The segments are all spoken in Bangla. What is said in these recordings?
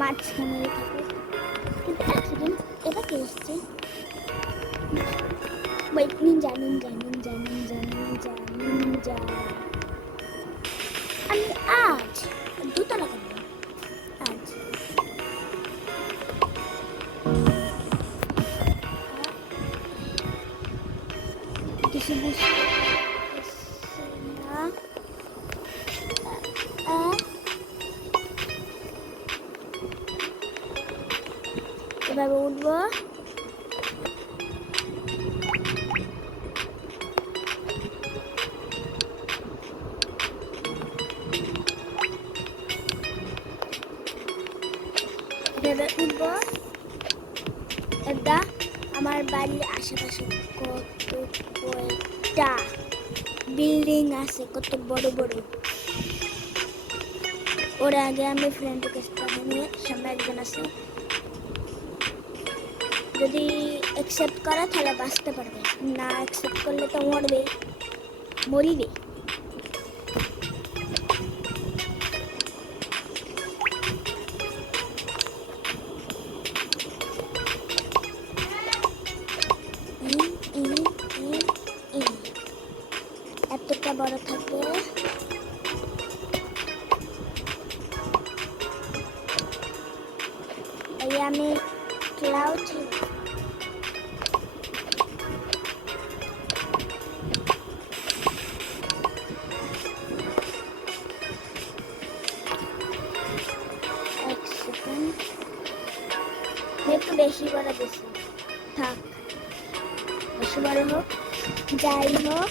মাঝখানে থাকে। কিন্তু এক সেকেন্ড, এটা কে এসছে? Wait, ninja ninja ninja ninja ninja ninja. আমি আজ দোতলা কেন? আজ কিছু বুঝতে পারছি না। এভাবে উঠবো। এভাবে উঠবো। এটা আমার বাড়ির আশেপাশে কত কয়টা বিল্ডিং আছে, কত বড় বড়। ওর আগে আমি ফ্রেন্ড রিকোয়েস্ট নিয়ে সামনে একজন আছে, যদি অ্যাকসেপ্ট করে তাহলে বাঁচতে পারবে, না অ্যাকসেপ্ট করলে তো মরবে, মরিবে। এতটা বড় থাকবে। এই আমি ক্লাউড একটু বেশি বড় দিছি, থাক বেশি বড় হোক যাই হোক।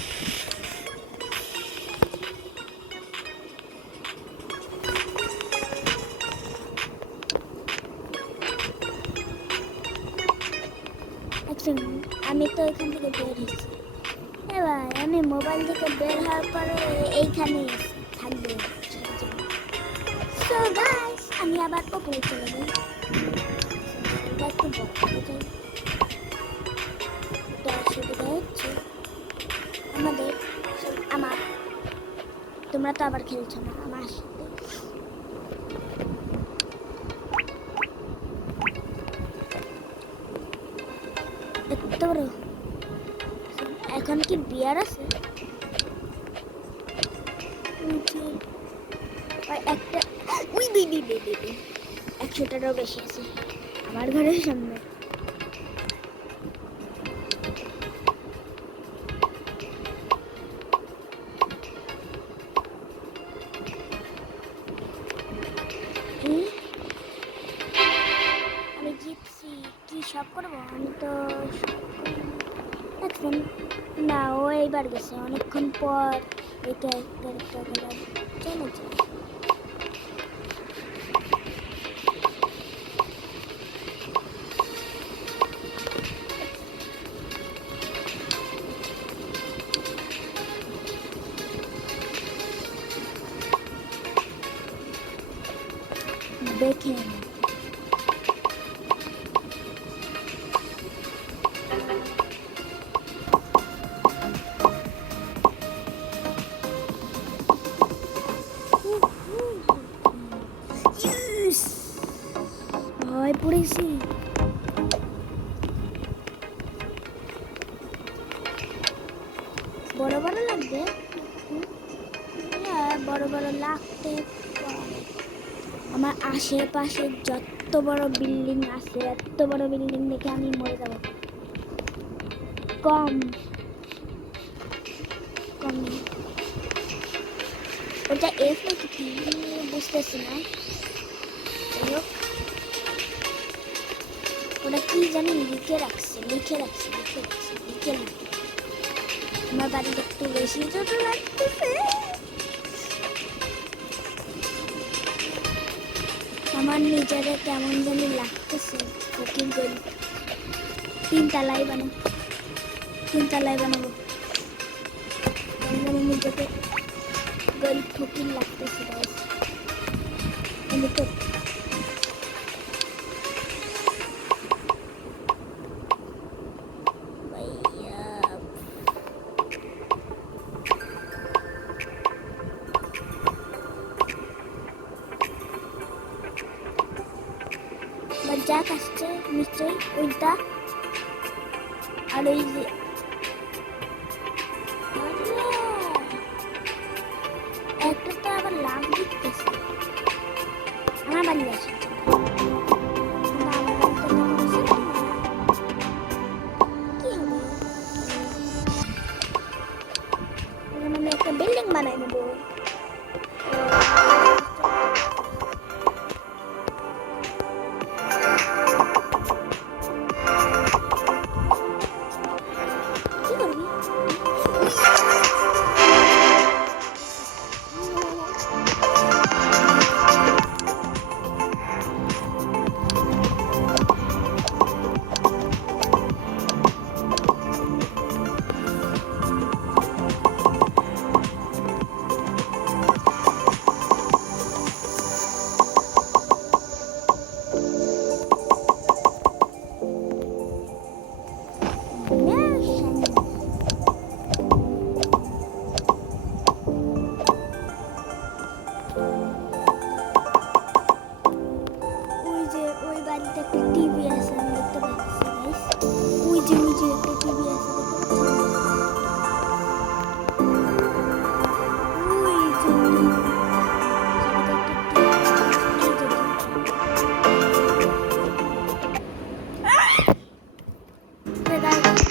আমি তো এখান থেকে বের হয়েছি, এবার আমি মোবাইল থেকে বের হওয়ার পরে এইখানে থাকবে। সো গাইস, আমি আবার উপরে চলে যাই। একটু বড় হয়ে যাই। অসুবিধা হচ্ছে আমাদের, আমার, তোমরা তো আবার খেলছো না আমার সাথে। এত বড়। এখন কি বিয়ার আছে? একটা 100টারও বেশি আছে আমার ঘরের সামনে। আমি জিতছি, কি সব করবো? আমি তো এখন না, ও এইবার গেছে অনেকক্ষণ পর। এই ক্যারেক্টার গুলো চলে যায়। দেখেন ভয় পড়েছি। বড় বড় লাগবে, বড় বড় লাগতে। আমার আশেপাশে যত বড় বিল্ডিং আছে, এত বড় বিল্ডিং দেখে আমি মরে যাব। কম কম ওটা এফ নাকি কি বুঝতেছি না। ওটা কি জানি লিখে রাখছে। আমার বাড়িটা একটু বেশি ছোট লাগতেছে। আমার নিজেরে কেমন জানি লাগতেছে। কুকিং করি, তিনতলায় বানাবো। নিজেকে গরিব ফকির লাগতেছে। আমি তো বা জ্যাক আসছে নিশ্চয়ই ওইটা। আর ওই যে একটা তো আবার লাভ দিতেছে আমার বাড়ি আসছে। আমি একটা বিল্ডিং বানাই নেবো। কি করবি? ওই যে ওই বাড়িতে একটা টিভি আছে আমি দেখতে পাচ্ছি গাইস। ওই যে একটা টিভি আছে ওই যে গাইস